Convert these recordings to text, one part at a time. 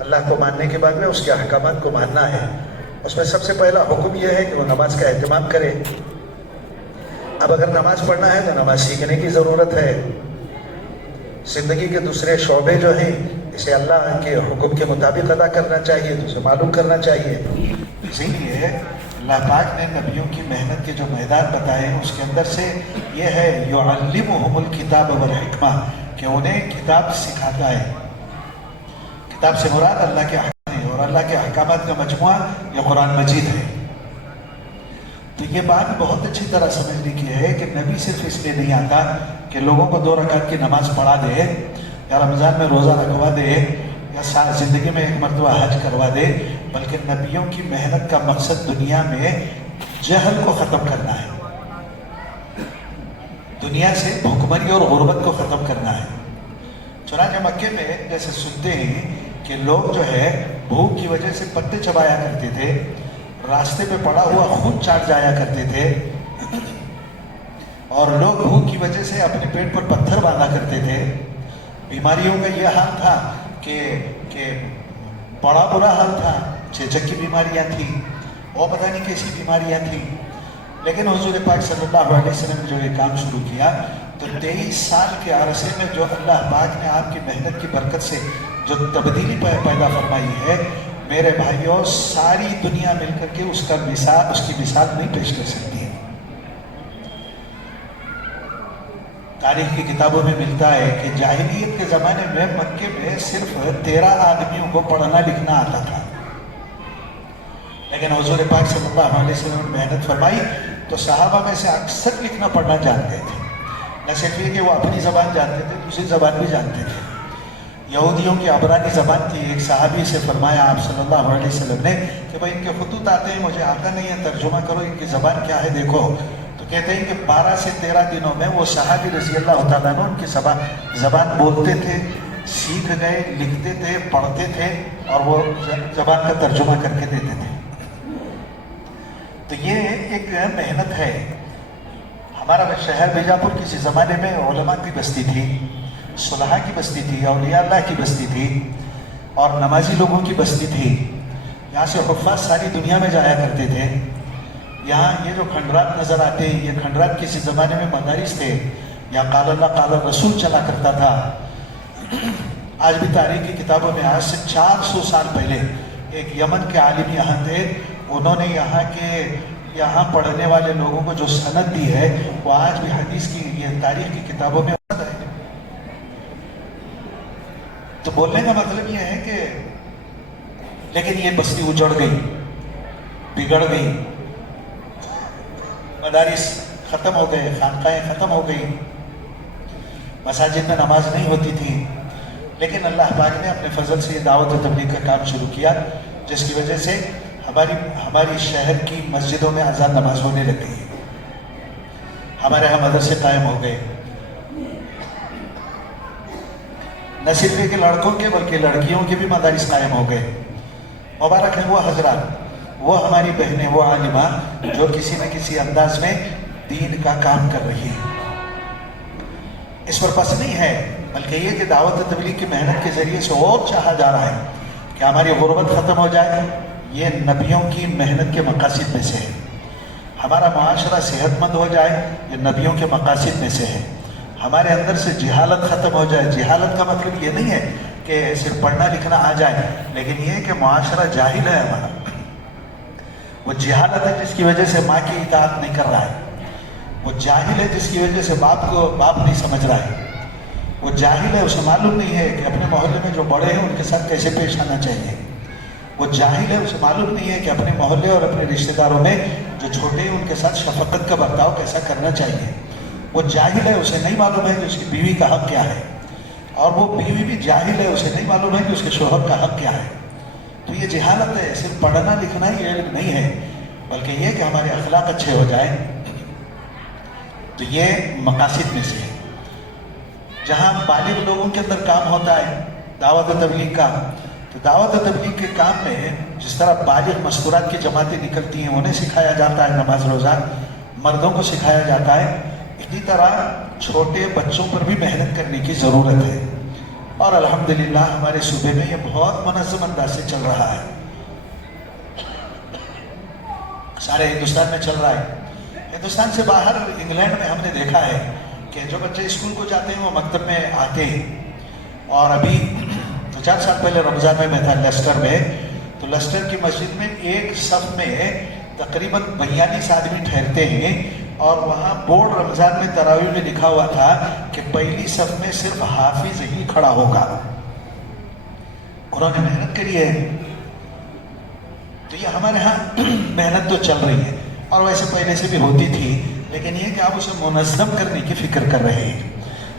اللہ کو ماننے کے بعد میں اس کے احکامات کو ماننا ہے. اس میں سب سے پہلا حکم یہ ہے کہ وہ نماز کا اہتمام کرے. اب اگر نماز پڑھنا ہے تو نماز سیکھنے کی ضرورت ہے. زندگی کے دوسرے شعبے جو ہیں اسے اللہ کے حکم کے مطابق ادا کرنا چاہیے، تو اسے معلوم کرنا چاہیے. اسی لیے اللہ پاک نے نبیوں کی محنت کے جو میدان بتائے ہیں اس کے اندر سے یہ ہے یعلمہم الکتاب والحکمہ، کہ انہیں کتاب سکھاتا ہے. کتاب سے مراد اللہ کے احکام ہے، اور اللہ کے احکامات کا مجموعہ یہ قرآن مجید ہے. تو یہ بات بہت اچھی طرح سمجھنے کی ہے کہ نبی صرف اس لیے نہیں آتا کہ لوگوں کو 2 رکعت کی نماز پڑھا دے، یا رمضان میں روزہ رکھوا دے، یا زندگی میں 1 مرتبہ حج کروا دے، بلکہ نبیوں کی محنت کا مقصد دنیا میں جہل کو ختم کرنا ہے، دنیا سے بھوکمری اور غربت کو ختم کرنا ہے. چنانچہ مکے میں جیسے سنتے ہیں کہ لوگ جو ہے بھوک کی وجہ سے پتے چبایا کرتے تھے، راستے پہ پڑا ہوا خون چاٹ جایا کرتے تھے، اور لوگ بھوک کی وجہ سے اپنے پیٹ پر پتھر باندھا کرتے تھے. بیماریوں کا یہ حال تھا کہ بڑا برا حال تھا. چیچک کی بیماریاں تھیں اور پتہ نہیں کیسی بیماریاں تھیں. لیکن حضور پاک صلی اللہ علیہ وسلم نے جو یہ کام شروع کیا تو 23 سال کے عرصے میں جو اللہ پاک نے آپ کی محنت کی برکت سے جو تبدیلی پیدا فرمائی ہے، میرے بھائیوں ساری دنیا مل کر کے اس کی مثال نہیں پیش کر سکتی ہے. تاریخ کی کتابوں میں ملتا ہے کہ جاہلیت کے زمانے میں مکے میں صرف 13 آدمیوں کو پڑھنا لکھنا آتا تھا، لیکن حضور پاک صلی اللہ علیہ وسلم نے محنت فرمائی تو صحابہ میں سے اکثر لکھنا پڑھنا جانتے تھے. نہ صرف یہ کہ وہ اپنی زبان جانتے تھے، دوسری زبان بھی جانتے تھے. یہودیوں کی عبرانی زبان تھی. ایک صحابی سے فرمایا آپ صلی اللہ علیہ وسلم نے کہ بھائی ان کے خطوط آتے ہیں، مجھے آتا نہیں ہے، ترجمہ کرو، ان کی زبان کیا ہے دیکھو. تو کہتے ہیں کہ 12 سے 13 دنوں میں وہ صحابی رضی اللہ تعالیٰ عنہ ان کی زبان بولتے تھے، سیکھ گئے، لکھتے تھے، پڑھتے تھے، اور وہ زبان کا ترجمہ کر کے دیتے تھے. تو یہ ایک محنت ہے. ہمارا شہر بیجاپور کسی زمانے میں علماء کی بستی تھی، صلحاء کی بستی تھی، اولیاء اللہ کی بستی تھی، اور نمازی لوگوں کی بستی تھی. یہاں سے حفاظ ساری دنیا میں جایا کرتے تھے. یہاں یہ جو کھنڈرات نظر آتے ہیں، یہ کھنڈرات کسی زمانے میں مدارس تھے. یہاں قال اللہ قال رسول چلا کرتا تھا. آج بھی تاریخ کی کتابوں میں آج سے 400 سال پہلے ایک یمن کے عالم یہاں تھے. انہوں نے یہاں پڑھنے والے لوگوں کو جو سند دی ہے وہ آج بھی حدیث کی یہ تاریخ کی کتابوں میں ہے. تو بولنے کا مطلب یہ ہے کہ لیکن یہ بستی اجڑ گئی، بگڑ گئی، مدارس ختم ہو گئے، خانقاہیں ختم ہو گئی، مساجد میں نماز نہیں ہوتی تھی. لیکن اللہ پاک نے اپنے فضل سے یہ دعوت و تبلیغ کا کام شروع کیا، جس کی وجہ سے ہماری شہر کی مسجدوں میں اذان نماز ہونے لگ گئی. ہمارے یہاں مدرسے قائم ہو گئے. نہ صرف کہ لڑکوں کے بلکہ لڑکیوں کے بھی مدارس قائم ہو گئے. مبارک ہے وہ حضرات، وہ ہماری بہنیں، وہ عالمہ جو کسی نہ کسی انداز میں دین کا کام کر رہی ہیں. اس پر بس نہیں ہے، بلکہ یہ کہ دعوت و تبلیغ کی محنت کے ذریعے سے اور چاہا جا رہا ہے کہ ہماری غربت ختم ہو جائے. یہ نبیوں کی محنت کے مقاصد میں سے ہے. ہمارا معاشرہ صحت مند ہو جائے، یہ نبیوں کے مقاصد میں سے ہے. ہمارے اندر سے جہالت ختم ہو جائے. جہالت کا مطلب یہ نہیں ہے کہ صرف پڑھنا لکھنا آ جائے، لیکن یہ کہ معاشرہ جاہل ہے ہمارا. وہ جہالت ہے جس کی وجہ سے ماں کی اطاعت نہیں کر رہا ہے. وہ جاہل ہے جس کی وجہ سے باپ کو باپ نہیں سمجھ رہا ہے. وہ جاہل ہے، اسے معلوم نہیں ہے کہ اپنے محلے میں جو بڑے ہیں ان کے ساتھ کیسے پیش آنا چاہیے. وہ جاہل ہے، اسے معلوم نہیں ہے کہ اپنے محلے اور اپنے رشتہ داروں میں جو چھوٹے ہیں ان کے ساتھ شفقت کا برتاؤ کیسا کرنا چاہیے. وہ جاہل ہے، اسے نہیں معلوم ہے کہ اس کی بیوی کا حق کیا ہے، اور وہ بیوی بھی جاہل ہے، اسے نہیں معلوم ہے کہ اس کے شوہر کا حق کیا ہے. تو یہ جہالت ہے. صرف پڑھنا لکھنا ہی علم نہیں ہے، بلکہ یہ کہ ہمارے اخلاق اچھے ہو جائیں. تو یہ مقاصد میں سے ہے. جہاں بالغ لوگوں کے اندر کام ہوتا ہے دعوت و تبلیغ کا، تو دعوت و تبلیغ کے کام میں جس طرح بالغ مستورات کی جماعتیں نکلتی ہیں انہیں سکھایا جاتا ہے نماز روزہ، مردوں کو سکھایا جاتا ہے، اسی طرح چھوٹے بچوں پر بھی محنت کرنے کی ضرورت ہے. اور الحمدللہ ہمارے صوبے میں یہ بہت منظم انداز سے چل رہا ہے، سارے ہندوستان میں چل رہا ہے۔ ہندوستان سے باہر انگلینڈ میں ہم نے دیکھا ہے کہ جو بچے اسکول کو جاتے ہیں وہ مکتب میں آتے ہیں، اور ابھی 4 سال پہلے رمضان میں تھا لیسٹر میں، تو لیسٹر کی مسجد میں ایک صف میں تقریباً 42 آدمی ٹھہرتے ہیں، اور وہاں بورڈ رمضان میں تراویح میں لکھا ہوا تھا کہ پہلی صف میں صرف حافظ ہی کھڑا ہوگا۔ انہوں نے محنت کری ہے، تو یہ ہمارے ہاں محنت تو چل رہی ہے، اور ویسے پہلے سے بھی ہوتی تھی، لیکن یہ کہ آپ اسے منظم کرنے کی فکر کر رہے ہیں۔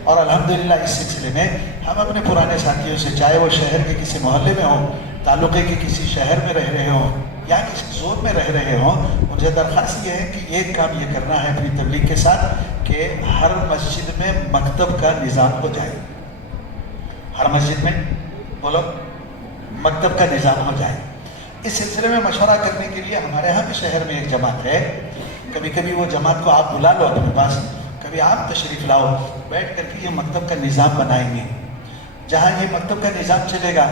اور الحمدللہ اس سلسلے میں ہم اپنے پرانے ساتھیوں سے، چاہے وہ شہر کے کسی محلے میں ہوں، تعلقے کے کسی شہر میں رہ رہے ہوں یا کسی زون میں رہ رہے ہوں، مجھے درخواست یہ ہے کہ ایک کام یہ کرنا ہے اپنی تبلیغ کے ساتھ کہ ہر مسجد میں مکتب کا نظام ہو جائے، ہر مسجد میں بولو مکتب کا نظام ہو جائے۔ اس سلسلے میں مشورہ کرنے کے لیے ہمارے ہاں بھی شہر میں ایک جماعت ہے، کبھی کبھی وہ جماعت کو آپ بلا لو اپنے پاس، کبھی آپ تشریف لاؤ، بیٹھ کر کے یہ مکتب کا نظام بنائیں گے۔ جہاں یہ مکتب کا نظام چلے گا،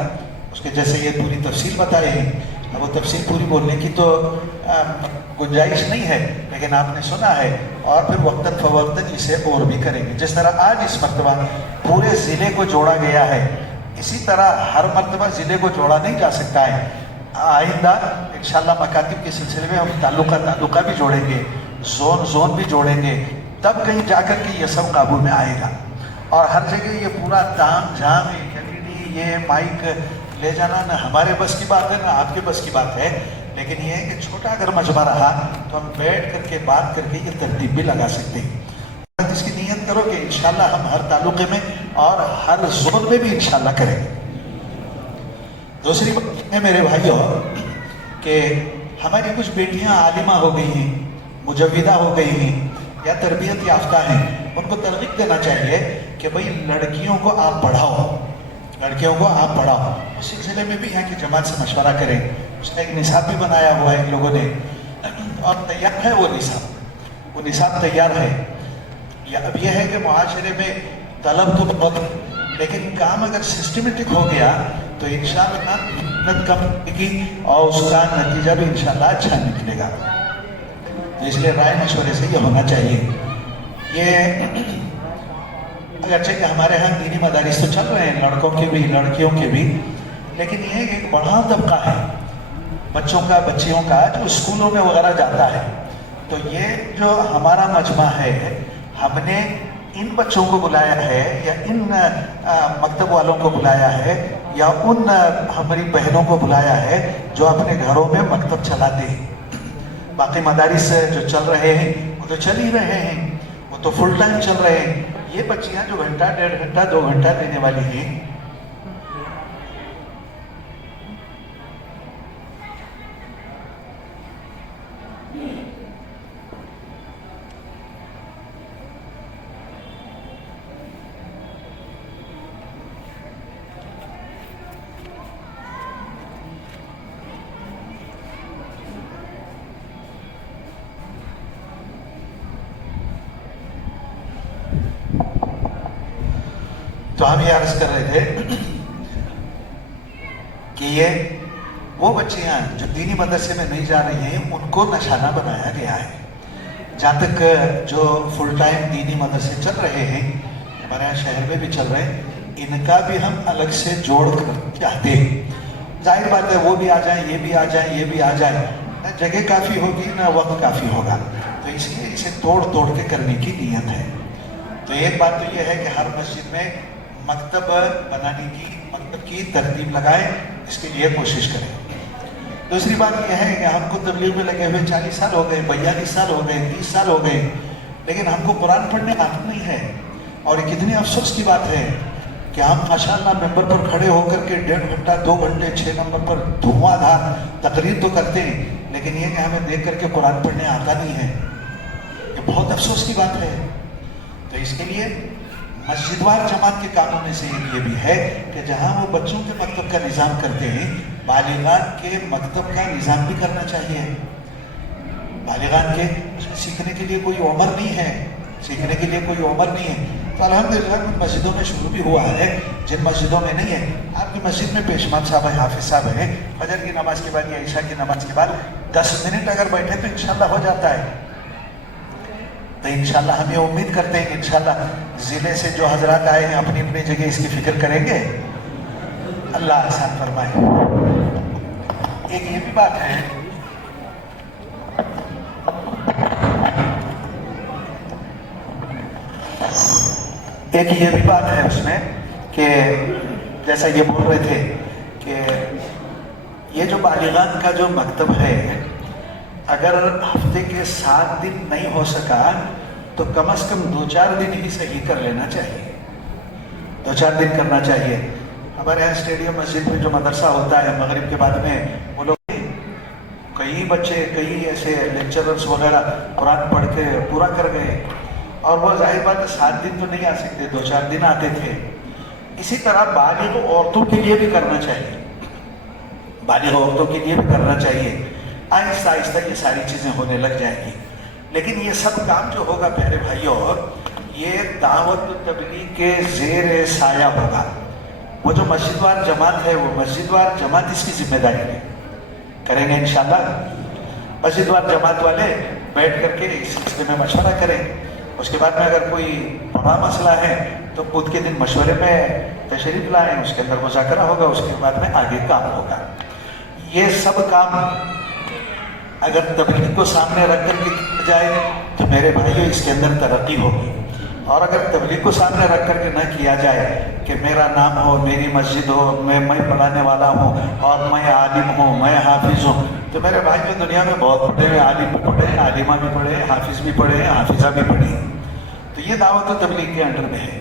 اس کے جیسے یہ پوری تفصیل بتائی ہے، اب وہ تفصیل پوری بولنے کی تو گنجائش نہیں ہے، لیکن آپ نے سنا ہے، اور پھر وقتاً فوقتاً اسے اور بھی کریں گے۔ جس طرح آج اس مرتبہ پورے ضلع کو جوڑا گیا ہے، اسی طرح ہر مرتبہ ضلع کو جوڑا نہیں جا سکتا ہے۔ آئندہ انشاءاللہ مکاتب کے سلسلے میں ہم تعلقہ بھی جوڑیں گے، زون بھی جوڑیں گے، تب کہیں جا کر کے یہ سب قابو میں آئے گا۔ اور ہر جگہ یہ پورا تام جھام LED یہ مائک لے جانا نہ ہمارے بس کی بات ہے نہ آپ کے بس کی بات ہے، لیکن یہ ہے کہ چھوٹا اگر مجمع رہا تو ہم بیٹھ کر کے بات کر کے یہ ترتیب بھی لگا سکتے ہیں۔ اس کی نیت کرو کہ انشاءاللہ ہم ہر تعلقے میں اور ہر زون میں بھی انشاءاللہ کریں گے۔ دوسری بات ہے میرے بھائیوں کہ ہماری کچھ بیٹیاں عالمہ ہو گئی ہیں، مجودہ ہو گئی ہیں یا تربیت یافتہ ہیں، ان کو ترغیب دینا چاہیے کہ بھئی لڑکیوں کو آپ پڑھاؤ، لڑکیوں کو آپ پڑھاؤ۔ اس سلسلے میں بھی یہاں کی جماعت سے مشورہ کریں، اس کا ایک نصاب بھی بنایا ہوا ہے ان لوگوں نے، اور تیار ہے وہ نصاب تیار ہے۔ اب یہ ہے کہ معاشرے میں طلب تو بہت، لیکن کام اگر سسٹمیٹک ہو گیا تو انشاءاللہ محنت کم ہوگی اور اس کا نتیجہ بھی انشاءاللہ اچھا نکلے گا۔ تو اس لیے رائے مشورے سے یہ ہونا چاہیے۔ یہ اگرچہ کہ ہمارے ہاں دینی مدارس تو چل رہے ہیں، لڑکوں کے بھی لڑکیوں کے بھی، لیکن یہ ایک بڑا طبقہ ہے بچوں کا بچیوں کا جو اسکولوں میں وغیرہ جاتا ہے۔ تو یہ جو ہمارا مجمع ہے، ہم نے ان بچوں کو بلایا ہے یا ان مکتب والوں کو بلایا ہے یا ان ہماری بہنوں کو بلایا ہے جو اپنے گھروں میں مکتب چلاتے ہیں۔ باقی مدارس جو چل رہے ہیں وہ تو چل ہی رہے ہیں، وہ تو فل ٹائم چل رہے ہیں۔ یہ بچیاں جو گھنٹہ 1.5 گھنٹہ 2 گھنٹہ دینے والی ہیں، تو ہم یہ عرض کر رہے تھے کہ یہ وہ بچیاں جو دینی مدرسے میں نہیں جا رہی ہیں ان کو نشانہ بنایا گیا ہے۔ جہاں تک جو فل ٹائم دینی مدرسے چل رہے ہیں ہمارے یہاں شہر میں بھی چل رہے ہیں، ان کا بھی ہم الگ سے جوڑ کر چاہتے ہیں۔ ظاہر بات ہے وہ بھی آ جائیں، یہ بھی آ جائیں، یہ بھی آ جائیں، نہ جگہ کافی ہوگی نہ وقت کافی ہوگا، تو اس لیے اسے توڑ کے کرنے کی نیت ہے۔ تو ایک بات تو یہ ہے کہ ہر مسجد میں مکتب بنانے کی، مکتب کی ترتیب لگائیں، اس کے لیے کوشش کریں۔ دوسری بات یہ ہے کہ ہم کو تبلیغ میں لگے ہوئے 40 سال ہو گئے، 42 سال ہو گئے، 30 سال ہو گئے، لیکن ہم کو قرآن پڑھنے آتا نہیں ہے۔ اور یہ کتنی افسوس کی بات ہے کہ ہم ماشاءاللہ ممبر پر کھڑے ہو کر کے 1.5 گھنٹہ 2 گھنٹے 6 نمبر پر دھواں دھار تقریر تو کرتے ہیں، لیکن یہ کہ ہمیں دیکھ کر کے قرآن پڑھنے آتا نہیں ہے، یہ بہت افسوس کی بات ہے۔ تو اس کے لیے مسجد وار جماعت کے کاموں میں سے ایک یہ بھی ہے کہ جہاں وہ بچوں کے مکتب کا نظام کرتے ہیں، بالغات کے مکتب کا نظام بھی کرنا چاہیے۔ بالغات کے اس میں سیکھنے کے لیے کوئی عمر نہیں ہے، سیکھنے کے لیے کوئی عمر نہیں ہے۔ تو الحمدللہ کچھ مسجدوں میں شروع بھی ہوا ہے، جن مسجدوں میں نہیں ہے، آپ کی مسجد میں پیشمان صاحب ہیں، حافظ صاحب ہیں، فجر کی نماز کے بعد یا عشاء کی نماز کے بعد 10 منٹ اگر بیٹھے تو انشاءاللہ ہو جاتا ہے. تو انشاءاللہ ہم یہ امید کرتے ہیں کہ انشاءاللہ ضلع سے جو حضرات آئے ہیں اپنی اپنی جگہ اس کی فکر کریں گے. اللہ آسان فرمائے. ایک یہ بھی بات ہے اس میں کہ جیسا یہ بول رہے تھے کہ یہ جو بالغان کا جو مکتب ہے، اگر ہفتے کے 7 دن نہیں ہو سکا تو کم از کم 2-4 دن ہی صحیح کر لینا چاہیے. 2-4 دن کرنا چاہیے. ہمارے یہاں اسٹیڈیم مسجد میں جو مدرسہ ہوتا ہے مغرب کے بعد میں، وہ لوگ کئی بچے، کئی ایسے لیکچررز وغیرہ قرآن پڑھ کے پورا کر گئے، اور وہ ظاہر بات 7 دن تو نہیں آ سکتے، 2-4 دن آتے تھے. اسی طرح بالغ عورتوں کے لیے بھی کرنا چاہیے، بالغ عورتوں کے لیے بھی کرنا چاہیے. آہستہ آہستہ یہ ساری چیزیں ہونے لگ جائیں گی. لیکن یہ سب کام جو ہوگا پیارے بھائیوں، یہ دعوت تبلیغ کے زیر سایہ ہوگا. وہ جو مسجد وار جماعت ہے، وہ مسجد وار جماعت اس کی ذمہ داری ہے، کریں گے انشاءاللہ. مسجد وار جماعت والے بیٹھ کر کے اس سلسلے میں مشورہ کریں. اس کے بعد میں اگر کوئی بڑا مسئلہ ہے تو بدھ کے دن مشورے میں تشریف لائیں، اس کے اندر مذاکرہ ہوگا، اس کے بعد میں آگے کام ہوگا. یہ سب کام اگر تبلیغ کو سامنے رکھ کر کے کیا جائے تو میرے بھائیوں اس کے اندر ترقی ہوگی. اور اگر تبلیغ کو سامنے رکھ کر کے نہ کیا جائے کہ میرا نام ہو، میری مسجد ہو، میں پڑھانے والا ہوں اور میں عالم ہوں، میں حافظ ہوں، تو میرے بھائیوں دنیا میں بہت بڑے ہیں، عالم بھی پڑھے ہیں، عالمہ بھی پڑھے ہیں، حافظ بھی پڑھے ہیں، حافظہ بھی پڑھی ہیں. تو یہ دعوت و تبلیغ کے انڈر میں ہے.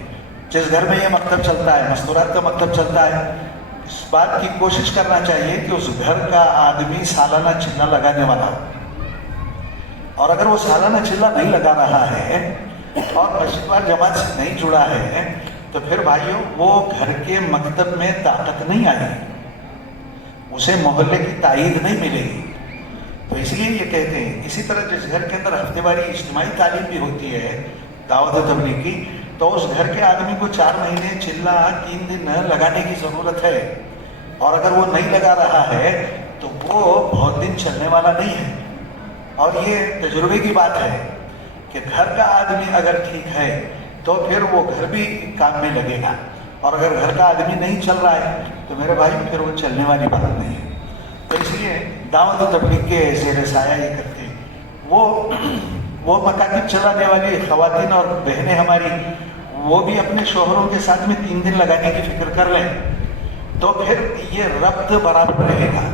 جس گھر میں یہ مکتب چلتا ہے، مستورات کا مکتب چلتا ہے، اس بات کی کوشش کرنا چاہیے کہ اس گھر کا آدمی سالانہ چلہ لگانے والا ہو. اور اگر وہ سالانہ چلہ نہیں لگا رہا ہے اور مسجد وار جماعت سے نہیں جڑا ہے تو پھر بھائیوں وہ گھر کے مکتب میں طاقت نہیں آئے گی، اسے محلے کی تائید نہیں ملے گی. تو اس لیے یہ کہتے ہیں. اسی طرح جس گھر کے اندر ہفتے واری اجتماعی تعلیم بھی ہوتی ہے دعوت و تبلیغ کی، تو اس گھر کے آدمی کو 4 مہینے چلہ 3 دن لگانے کی ضرورت ہے. اور اگر وہ نہیں لگا رہا ہے تو وہ بہت دن چلنے والا نہیں ہے. اور یہ تجربے کی بات ہے کہ گھر کا آدمی اگر ٹھیک ہے تو پھر وہ گھر بھی کام میں لگے گا. اور اگر گھر کا آدمی نہیں چل رہا ہے تو میرے بھائی پھر وہ چلنے والی بات نہیں ہے. تو اس لیے دعوت و تبلیغ کے زیر سایہ یہ کرتے ہیں. وہ مکاتب چلانے والی خواتین اور بہنیں ہماری، وہ بھی اپنے شوہروں کے ساتھ میں 3 دن لگانے کی فکر کر لیں تو پھر یہ ربط برابر رہے گا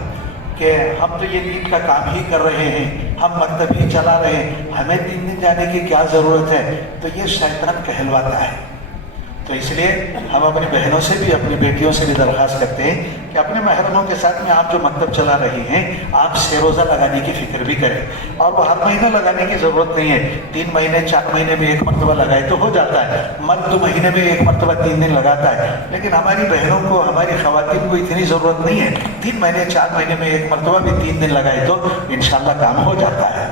کہ ہم تو یہ دین کا کام ہی کر رہے ہیں، ہم مکتب ہی چلا رہے ہیں، ہمیں 3 دن جانے کی کیا ضرورت ہے. تو یہ شیطان کہلواتا ہے. تو اس لیے ہم اپنی بہنوں سے بھی، اپنی بیٹیوں سے بھی درخواست کرتے ہیں کہ اپنے محرموں کے ساتھ میں آپ جو مکتب چلا رہی ہیں آپ 6 روزہ لگانے کی فکر بھی کریں. اور وہ ہر مہینہ لگانے کی ضرورت نہیں ہے. 3 مہینے 4 مہینے میں 1 مرتبہ لگائے تو ہو جاتا ہے. مرد تو مہینے میں 1 مرتبہ 3 دن لگاتا ہے. لیکن ہماری بہنوں کو، ہماری خواتین کو اتنی ضرورت نہیں ہے. 3 مہینے 4 مہینے میں 1 مرتبہ بھی 3 دن لگائے تو انشاءاللہ کام ہو جاتا ہے.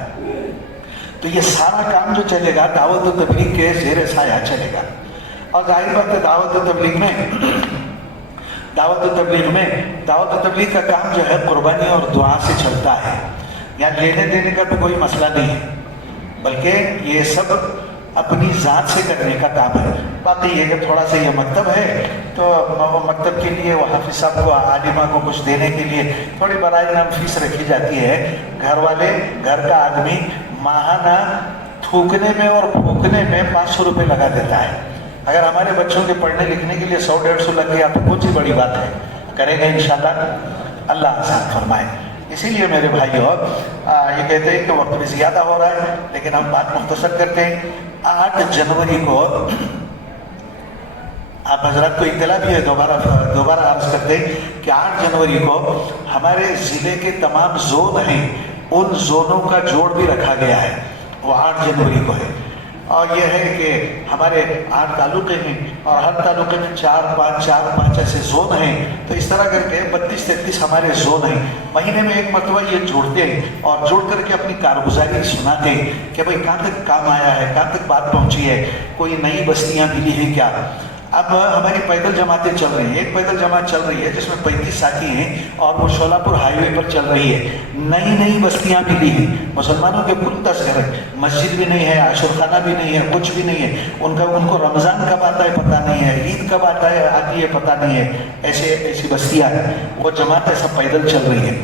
تو یہ سارا کام جو چلے گا دعوت و تبلیغ کے زیر سایہ چلے گا. اور ظاہر بات ہے دعوت و تبلیغ کا کام جو ہے قربانی اور دعا سے چلتا ہے. یہاں لینے دینے کا تو کوئی مسئلہ نہیں ہے، بلکہ یہ سب اپنی ذات سے کرنے کا کام ہے. باقی یہ کہ تھوڑا سا یہ مکتب ہے تو مکتب کے لیے وہ حافظ صاحب کو، عالمہ کو کچھ دینے کے لیے تھوڑی برائے نام فیس رکھی جاتی ہے. گھر والے، گھر کا آدمی ماہانہ تھوکنے میں اور پھونکنے میں 500 روپے لگا دیتا ہے. اگر ہمارے بچوں کے پڑھنے لکھنے کے لیے 100-150 لگ گیا تو کچھ ہی بڑی بات ہے. کریں گے انشاءاللہ، اللہ آسان فرمائے. اسی لیے میرے بھائیوں یہ کہتے ہیں کہ وقت بھی زیادہ ہو رہا ہے لیکن ہم بات مختصر کرتے ہیں. 8 جنوری کو آپ حضرات کو اطلاع بھی ہے، دوبارہ عرض کرتے ہیں کہ 8 جنوری کو ہمارے ضلع کے تمام زون ہیں، ان زونوں کا جوڑ بھی رکھا گیا ہے. وہ 8 جنوری کو ہے. اور یہ ہے کہ ہمارے 8 تعلقے ہیں اور ہر تعلقے میں 4-5 ایسے زون ہیں، تو اس طرح کر کے 32-33 ہمارے زون ہیں۔ مہینے میں ایک مرتبہ یہ جوڑتے ہیں اور جوڑ کر کے اپنی کارگزاری سناتے ہیں کہ بھائی کہاں تک کام آیا ہے، کہاں تک بات پہنچی ہے، کوئی نئی بستیاں ملی ہیں کیا۔ اب ہماری پیدل جماعتیں چل رہی ہیں، ایک پیدل جماعت چل رہی ہے جس میں 35 ساتھی ہیں اور وہ شولاپور ہائی وے پر چل رہی ہے۔ نئی بستیاں ملی ہیں، مسلمانوں کے کل 10 گھر ہیں، مسجد بھی نہیں ہے، عاشور خانہ بھی نہیں ہے، کچھ بھی نہیں ہے۔ ان کو رمضان کب آتا ہے پتہ نہیں ہے، عید کب آتی ہے پتہ نہیں ہے، ایسی بستیاں ہیں۔ وہ جماعت ایسا پیدل چل رہی ہے۔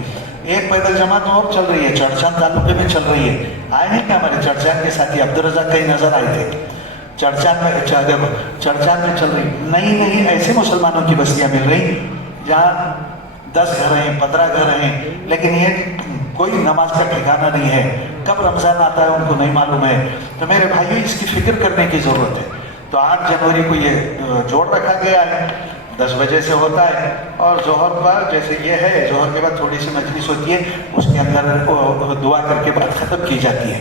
ایک پیدل جماعت اور چل رہی ہے، چڑچان تعلقے میں چل رہی ہے۔ آئے ہیں کیا ہمارے چڑچان کے ساتھی؟ عبدالرزاق کہیں نظر آئے تھے؟ چڑچان میں چل رہی نئی ایسے مسلمانوں کی بستیاں مل رہی جہاں 10 گھر ہیں، 15 گھر ہیں، لیکن یہ کوئی نماز کا ٹھکانہ نہیں ہے، کب رمضان آتا ہے ان کو نہیں معلوم ہے۔ تو میرے بھائیو اس کی فکر کرنے کی ضرورت ہے۔ تو 8 جنوری کو یہ جوڑ رکھا گیا ہے، 10 بجے سے ہوتا ہے، اور ظہر پر جیسے یہ ہے، ظہر کے بعد تھوڑی سی مجلس ہوتی ہے، اس کے اندر دعا کر کے بعد ختم کی جاتی ہے۔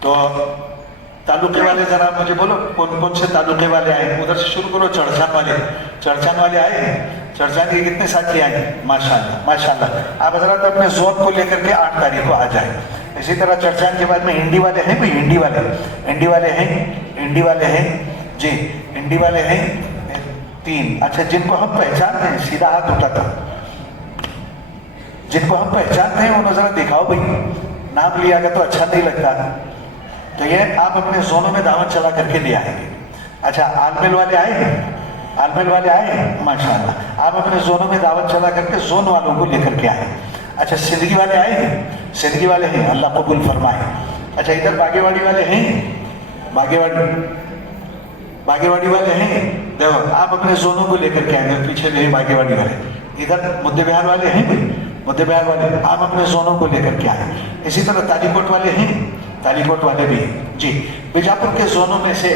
تو تعلقے والے ذرا مجھے بولو کون سے تعلقے والے آئے؟ ادھر سے شروع کرو، چڑچان والے آئے ہیں؟ چڑچان کے کتنے ساتھی آئے ہیں؟ ماشاءاللہ۔ آپ حضرات اپنے زون کو لے کر کے 8 تاریخ کو آ جائیں۔ اسی طرح چڑچان کے بعد میں ہنڈی والے ہیں، کوئی ہنڈی والے ہیں جی، ہنڈی والے ہیں 3۔ اچھا، جن کو ہم پہچانتے ہیں سیدھا ہاتھ اٹھاتا، جن کو ہم پہچانتے ہیں وہ ذرا دکھاؤ بھائی، نام لیا گا تو اچھا نہیں لگتا۔ تو یہ آپ اپنے زونوں میں دعوت چلا کر کے لے آئیں گے۔ اچھا، آلمیل والے آئے ہیں؟ ماشاءاللہ، آپ اپنے زونوں میں دعوت چلا کر کے زون والوں کو لے کر کے آئیں۔ اچھا، سندگی والے آئے ہیں؟ سندگی والے ہیں، اللہ قبول فرمائے۔ اچھا، ادھر باگے واڑی والے ہیں؟ باگے واڑی والے ہیں؟ دیکھو آپ اپنے زونوں کو لے کر کے آئیں گے، پیچھے بھی باگے واڑی والے۔ ادھر مدے بہار والے ہیں بھائی؟ مدے بہار والے آپ اپنے زونوں کو لے کر کے آئیں۔ اسی طرح تالیکوٹ والے ہیں؟ تالیکوٹ والے بھی جی۔ بیجاپور کے زونوں میں سے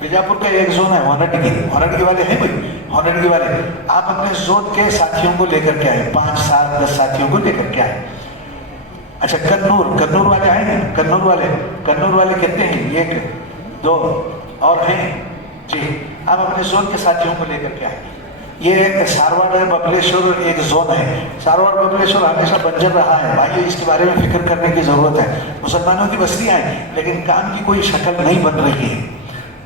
بیجاپور کا ایک زون ہے ہونڈگی والے ہیں بھائی؟ ہونڈگی والے آپ اپنے زون کے ساتھیوں کو لے کر کے آئے، 5 7 10 ساتھیوں کو لے کر کے آئے۔ اچھا، کنور والے آئے ہیں؟ کنور والے کتنے ہیں؟ 1 2 اور ہیں جی، آپ اپنے زون کے ساتھیوں کو لے کر کے آئے۔ یہ سارواڑ ہے، ببلیشور ایک زون ہے۔ سارواڑ ببلیشور ہمیشہ بنجر رہا ہے بھائی، اس کے بارے میں فکر کرنے کی ضرورت ہے۔ مسلمانوں کی بستیاں ہیں لیکن کام کی کوئی شکل نہیں بن رہی ہے۔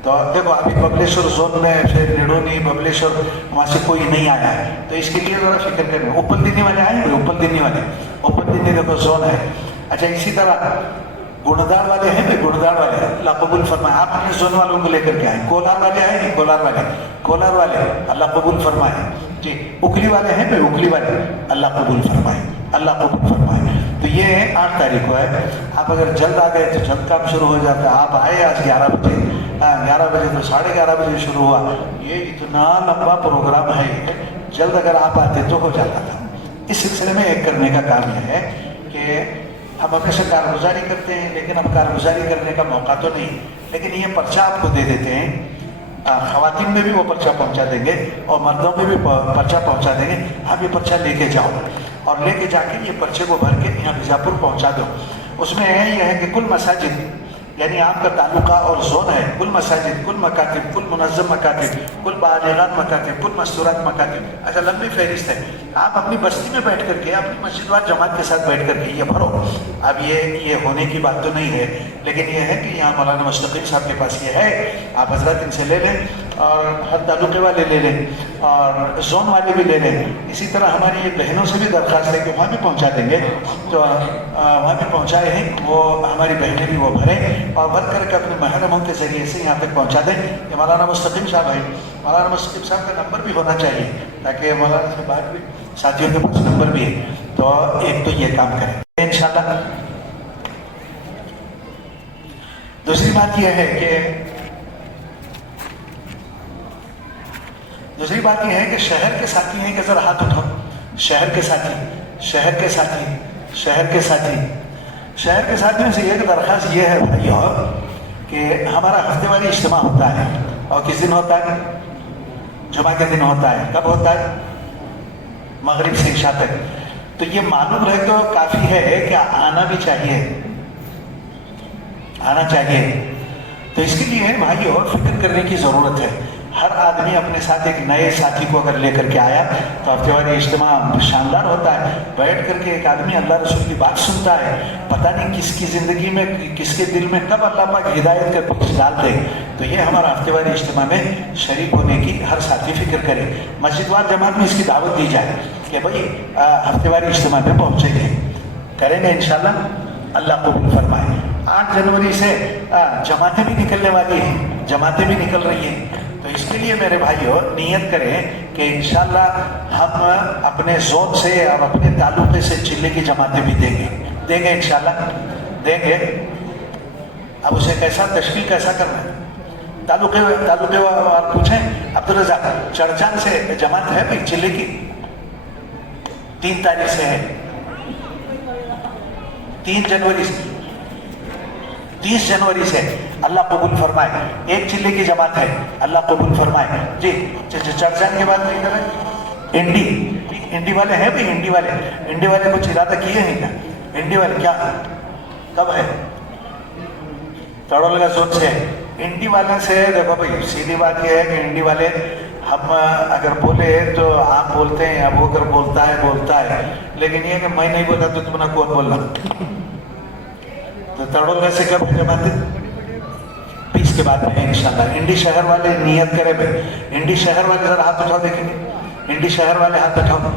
تو دیکھو ابھی ببلیشور زون میں پھر نڈونی ببلیشور وہاں سے کوئی نہیں آیا ہے، تو اس کے لیے ذرا فکر کریں۔ اوپل دینی والے آئے ہیں؟ اوپل دینی دیکھو زون ہے۔ اچھا، اسی طرح گڑدار والے ہیں بھائی؟ گڑدار والے اللہ قبول فرمائے، آپ اپنے زون والوں کو لے کر کے آئیں۔ کولار والے آئے ہیں؟ کولار والے اللہ قبول فرمائے جی۔ اکلی والے ہیں بھائی؟ اکلی والے اللہ قبول فرمائے۔ تو یہ 8 تاریخ کو ہے۔ آپ اگر جلد آ گئے تو جلد کام شروع ہو جاتا ہے۔ آپ آئے آج 11 بجے، 11 بجے تو 11:30 بجے شروع ہوا۔ یہ اتنا لمبا پروگرام ہے، جلد اگر آپ آتے تو ہو جاتا تھا۔ اس سلسلے میں ایک کرنے کا کام یہ ہے کہ ہم ہمیشہ کارگزاری کرتے ہیں، لیکن اب کارگزاری کرنے کا موقع تو نہیں، لیکن یہ پرچہ آپ کو دے دیتے ہیں۔ خواتین میں بھی وہ پرچہ پہنچا دیں گے اور مردوں میں بھی پرچہ پہنچا دیں گے۔ آپ یہ پرچہ لے کے جاؤ اور لے کے جا کے یہ پرچے کو بھر کے یہاں بیجاپور پہنچا دو۔ اس میں یہ ہے کہ کل مساجد، یعنی آپ کا تعلقہ اور زون ہے، کل مساجد، کل مکاتب، کل منظم مکاتب، کل بالغات مکاتب، کل مستورات مکاتب، اچھا لمبی فہرست ہے۔ آپ اپنی بستی میں بیٹھ کر کے، اپنی مسجد وار جماعت کے ساتھ بیٹھ کر کے یہ بھرو۔ اب یہ ہونے کی بات تو نہیں ہے، لیکن یہ ہے کہ یہاں مولانا مستقیم صاحب کے پاس یہ ہے، آپ حضرات ان سے لے لیں اور ہر تعلقے والے لے لیں اور زون والے بھی لے لیں۔ اسی طرح ہماری بہنوں سے بھی درخواست ہے کہ وہاں بھی پہنچا دیں گے، تو وہاں بھی پہنچائے ہیں وہ ہماری بہنیں بھی وہ بھریں اور بھر کر کے اپنے محرموں کے ذریعے سے یہاں تک پہنچا دیں۔ یہ مولانا مستقیم صاحب ہے، مولانا مستقیم صاحب کا نمبر بھی ہونا چاہیے تاکہ مولانا سے بات بھی، ساتھیوں کے پاس نمبر بھی ہے، تو ایک تو یہ کام کریں انشاءاللہ۔ دوسری بات یہ ہے کہ شہر کے ساتھی ہیں کہ ذرا ہاتھ اٹھاؤ۔ شہر کے ساتھیوں سے ایک درخواست یہ ہے بھائیو کہ ہمارا ہفتے والی اجتماع ہوتا ہے، اور کس دن ہوتا ہے؟ جمعہ کے دن ہوتا ہے۔ کب ہوتا ہے؟ مغرب سے عشاء تک۔ تو یہ معلوم رہے تو کافی ہے کہ آنا بھی چاہیے، تو اس کے لیے بھائی اور فکر کرنے کی ضرورت ہے. ہر آدمی اپنے ساتھ ایک نئے ساتھی کو اگر لے کر کے آیا تو ہفتے واری اجتماع شاندار ہوتا ہے. بیٹھ کر کے ایک آدمی اللہ رسول کی بات سنتا ہے, پتہ نہیں کس کی زندگی میں, کس کے دل میں کب اللہ پاک ہدایت کا بیج ڈال دے. تو یہ ہمارا ہفتے واری اجتماع میں شریک ہونے کی ہر ساتھی فکر کرے. مسجد وار جماعت میں اس کی دعوت دی جائے کہ بھائی ہفتے واری اجتماع میں پہنچیں گے, کریں گے انشاءاللہ, اللہ قبول فرمائے. 8 جنوری سے جماعتیں بھی نکلنے والی ہیں, جماعتیں بھی نکل رہی ہیں. تو اس کے لیے میرے بھائیوں نیت کریں کہ انشاءاللہ ہم اپنے زون سے اور اپنے تعلقے سے چلے کی جماعتیں بھی دیں گے انشاءاللہ دیں گے. اب اسے کیسا تشکیل کیسا کرنا ہے, تعلقے اور پوچھیں. عبدالرزاق چڑچان سے جماعت ہے بھائی چلے کی 3 تاریخ سے ہے, 3 جنوری سے, 30 جنوری سے, اللہ قبول فرمائے. 1 چلے کی جماعت ہے, اللہ قبول فرمائے. جی چرچان کے بعد نہیں کر رہے. انڈی والے ہیں بھائی, انڈی والے کچھ ارادہ کیے ہیں کیا؟ انڈی والے کیا کب ہے؟ تڑول کا زون سے ہے. انڈی والے سے دیکھو بھائی سیدھی بات یہ ہے کہ انڈی والے ہم اگر بولے تو آپ بولتے ہیں, اب وہ اگر بولتا ہے, لیکن یہ کہ میں نہیں بولتا تو تم نے کون بولنا. تو تڑول سے کب ہے جماعت؟ 20 کے بعد میں انشاءاللہ. انڈی شہر والے نیت کرے بھائی, انڈی شہر والے ذرا ہاتھ اٹھاؤ دیکھیں گے. انڈی شہر والے ہاتھ اٹھاؤ,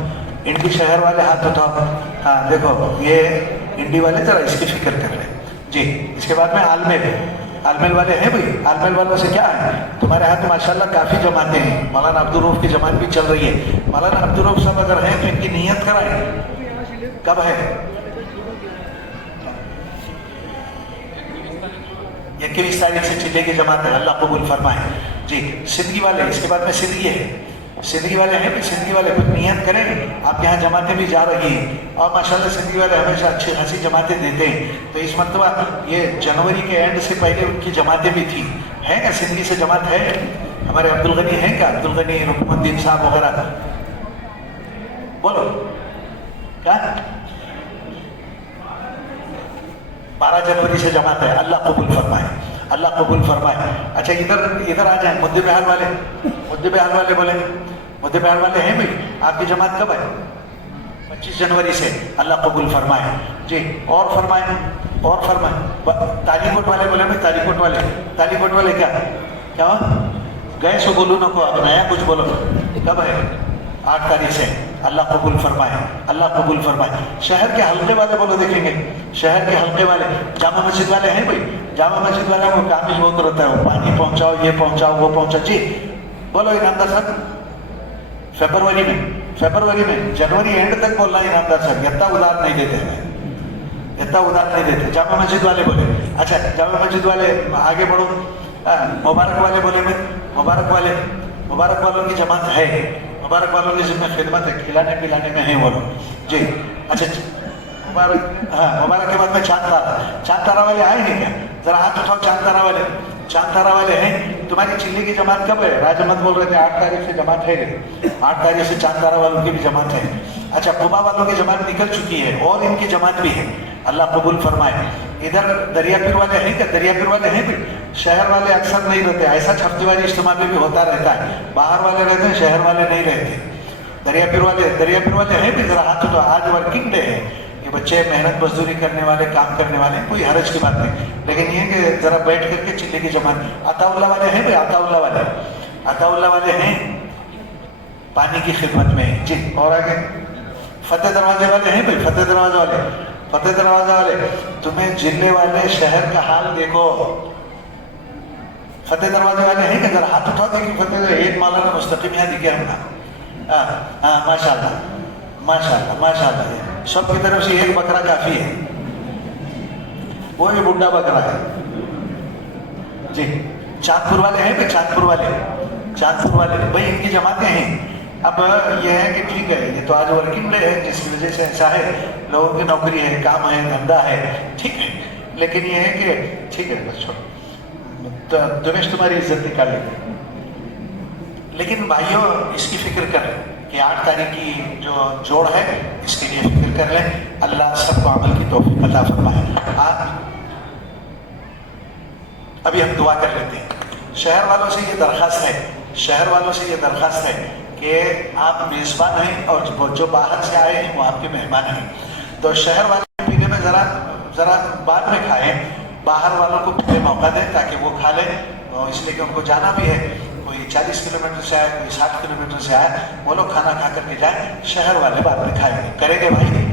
انڈی شہر والے ہاتھ اٹھاؤ. ہاں دیکھو یہ انڈی والے ذرا اس کی فکر کر رہے ہیں. جی اس کے بعد میں آلمیل والے ہیں بھائی. آلمیل والوں سے کیا ہے, تمہارے ہاتھ میں ماشاءاللہ کافی جماعتیں ہیں. مولانا عبدالروف کی جماعت بھی چل رہی ہے. مولانا عبدالروف صاحب اگر ہیں تو ان کی نیت کرائیں. کب ہے؟ 21 تاریخ سے چلے کی جماعت ہے, اللہ قبول فرمائے. جی سندھی والے, اس کے بعد میں سندھی ہے, سندھی والے ہیں بھی, سندھی والے کچھ نیت کریں. آپ کے یہاں جماعتیں بھی جا رہی ہیں اور ماشاءاللہ سندھی والے ہمیشہ اچھی خاصی جماعتیں دیتے ہیں. تو اس مرتبہ یہ جنوری کے اینڈ سے پہلے ان کی جماعتیں بھی تھیں. ہیں کیا سندھی سے جماعت ہے؟ ہمارے عبدالغنی ہیں کیا, عبدالغنی رکن الدین صاحب وغیرہ, بولو کیا؟ 12 جنوری سے جماعت ہے, اللہ قبول فرمائے, اللہ قبول فرمائے. اچھا ادھر آ جائیں. مدے بحال والے بولیں. مدے بحال والے ہیں بھائی, آپ کی جماعت کب ہے؟ 25 جنوری سے, اللہ قبول فرمائے. جی اور فرمائیں. تالی کوٹ والے بولے بھائی, تالی کوٹ والے کیا گئے سو بولو نہ کو, آپ نیا کچھ بولو. کب ہے؟ 8 تاریخ سے, اللہ قبول فرمائے, اللہ قبول فرمائے. شہر کے حلقے والے بولو دیکھیں گے. شہر کے حلقے والے, جامع مسجد والے ہیں بھائی. جامع مسجد والے کو کام ہی بہت رہتا ہے, وہ پانی پہنچاؤ, یہ پہنچاؤ, وہ پہنچاؤ. جی بولو انعامدار صاحب. فیبروری میں جنوری اینڈ تک بولنا انعامدار صاحب, اتنا ادار نہیں دیتے. جامع مسجد والے بولے. اچھا جامع مسجد والے آگے بڑھو. مبارک والے بولے میں, مبارک والوں کی جماعت ہے. مبارک والوں کی ذمہ خدمت ہے, کھلانے پلانے میں ہیں وہ لوگ. جی اچھا مبارک. ہاں مبارک کے بعد میں چاند تارا والے آئے ہیں کیا؟ ذرا ہاتھ اٹھاؤ. چاند تارا والے ہیں. تمہاری چلی کی جماعت کب ہے؟ راج احمد بول رہے تھے 8 تاریخ سے جماعت ہے. 8 تاریخ سے چاند تارا والوں کی بھی جماعت ہے. اچھا قبا والوں کی جماعت نکل چکی ہے اور ان کی جماعت بھی ہے, اللہ قبول فرمائے. ادھر دریا پیر والے ہیں کیا؟ دریا پیر والے ہیں بھی. شہر والے اکثر نہیں رہتے, ایسا ہفتے واری اجتماع بھی ہوتا رہتا ہے. باہر والے رہتے ہیں, شہر والے نہیں رہتے. دریا پیر والے ہیں بھی, ذرا ہاتھ تو. آج ورکنگ ڈے ہے, یہ بچے محنت مزدوری کرنے والے, کام کرنے والے, کوئی حرج کی بات نہیں. لیکن یہ کہ ذرا بیٹھ کر کے چلے کی جماعت. عطا اللہ والے ہیں بھائی, عطا اللہ والے ہیں, پانی کی خدمت میں. جی اور آگے فتح دروازے والے ہیں بھائی. فتح دروازہ والے تمہیں ضلع والے شہر کا حال دیکھو. فتح دروازے والے ہیں کہ ذرا ہاتھ اٹھا دیں. فتح ایک مولانا مستقیم یہاں دکھے ہم نا. ہاں ماشاء اللہ. سب کی طرف سے ایک بکرا کافی ہے, وہ یہ بڈھا بکرا ہے. جی چاندپور والے ہیں کہ چاندپور والے بھائی, ان کی جماعتیں ہیں. اب یہ ہے کہ ٹھیک ہے, یہ تو آج ورکنگ ڈے ہے جس کی وجہ سے ایسا ہے, لوگوں کی نوکری ہے, کام ہے, دھندا ہے, ٹھیک ہے. لیکن یہ ہے کہ ٹھیک ہے بس چھوڑو, دنیش تمہاری عزت نکال لیں گے. لیکن بھائیوں اس کی فکر کر کہ 8 تاریخ کی جو جوڑ ہے اس کے لیے فکر کر لیں. اللہ سب کو عمل کی توفیق عطا فرمائے. ابھی ہم دعا کر لیتے ہیں. شہر والوں سے یہ درخواست ہے، شہر والوں سے یہ درخواست ہے کہ آپ میزبان ہیں اور جو باہر سے آئے ہیں وہ آپ کے مہمان ہیں. تو شہر والے پینے میں ذرا بعد میں کھائیں، باہر والوں کو پہلے موقع دیں تاکہ وہ کھا لیں، اس لیے کہ ان کو جانا بھی ہے. کوئی 40 کلومیٹر سے آئے، کوئی 60 کلومیٹر سے آئے، وہ لوگ کھانا کھا کر کے جائیں. شہر والے بعد میں کھائیں گے. کریں گے بھائی؟